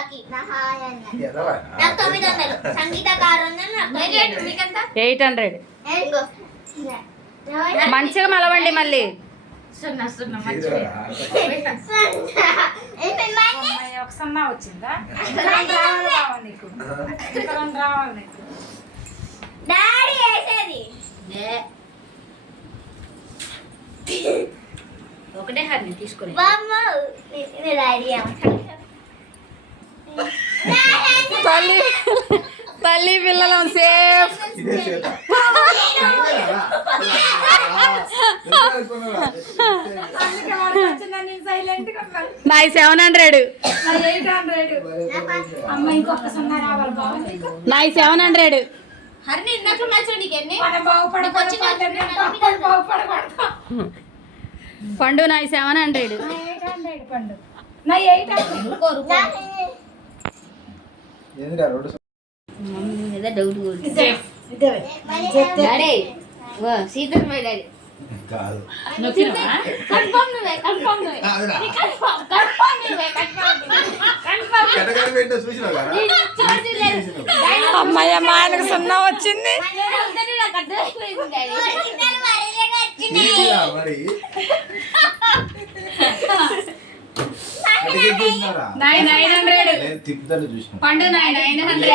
నాకు 900 సంగీతకారు 800 మంచిగా మలవండి మళ్ళీ. ఒకసన్నా వచ్చిందా డాడీ వేసేది ఒకటే హర్ని తీసుకొని తల్లి తల్లి పిల్లలం సేఫ్. నాయి 700. నాయి 700. హర్ని ఇందాక మ్యాచ్ నీకు ఎన్ని పండు నాయి 700. పండు నా 800. సీతర్ డాడీ అమ్మయ్య మా ఆయనకు 0 వచ్చింది. పండు 900.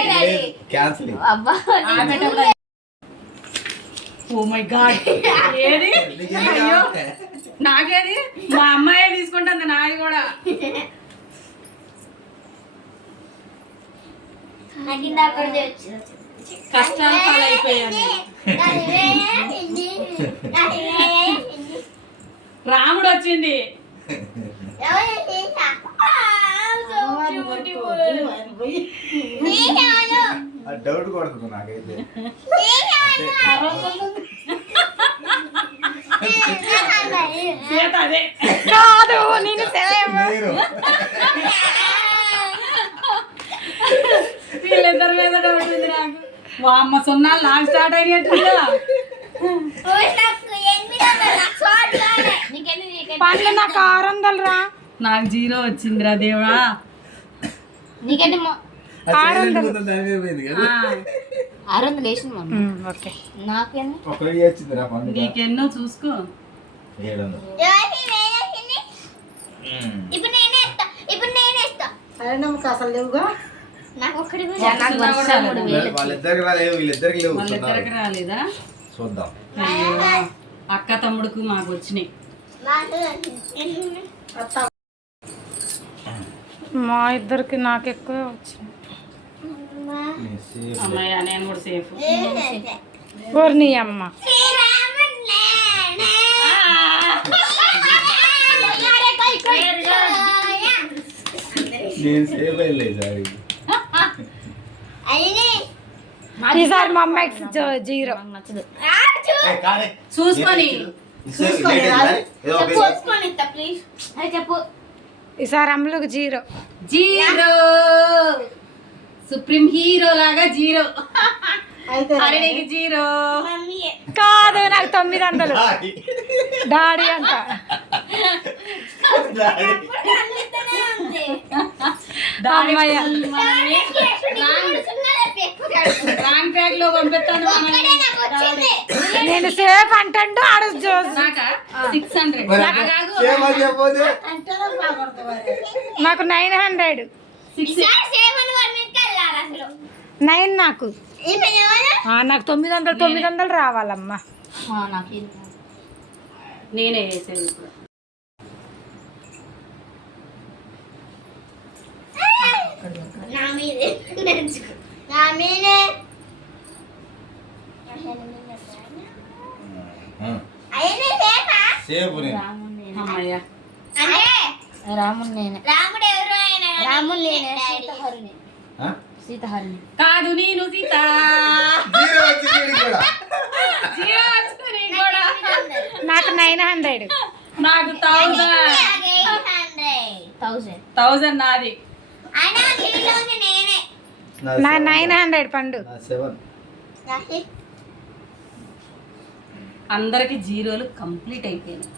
ఓ మై గాడ్, ఏది నాకేది మా అమ్మాయి తీసుకుంటుంది, నాది కూడా. కష్టాలు పాలైపోయాను. రాముడు వచ్చింది. డౌట్ కొడుతుంది నాకైతే. కాదు నేను వీళ్ళిద్దరి మీద డౌట్ ఉంది నాకు. అమ్మ 0 నాకు స్టార్ట్ అయినట్టుగా. పండ్లు నాకు 600 రా. నాకు 0 వచ్చిందిరా దేవుడా. నీకంటే 600 వేసింది మమ్మీ. ఓకే నాకేమో నీకెన్నో చూసుకో. ఇప్పుడు నేనే ఇస్తా. అరే నమ్మకం అసలు లేవుగా. నాకు ఒక్కడి వాళ్ళిద్దరికి రాలేదా? చూద్దాం. అయ్యో, అక్క తమ్ముడుకు మాకు వచ్చినాయి. మా ఇద్దరికి నాకు ఎక్కువ వచ్చింది. అమ్మయ్య నేను కూడా సేఫ్. నీ అమ్మ నేను సేఫ్ అయ్యలేదు ఈసారి మా అమ్మాయికి 0. చూసుకొని చెప్పు. ఈసారి అమ్మలకు 0. సుప్రీం హీరో లాగా 0. అరే నీకు 0 కాదు, నాకు 900. డాడీ అంట. అమ్మయ్య రాంగ్ ట్రాక్ లో పంపిస్తాను. నేను సేఫ్ అంటాడు ఆడ 600. నాకు 900. 9 నాకు. నాకు 900 రావాలమ్మా. నేనే వేసాను. అమ్మయ్య సీతహరిణి కాదు, నేను సీత. నాకు 900. నాకు 1000 నాది. నా 900 పండు. అందరికి 0లు కంప్లీట్ అయిపోయినాయి.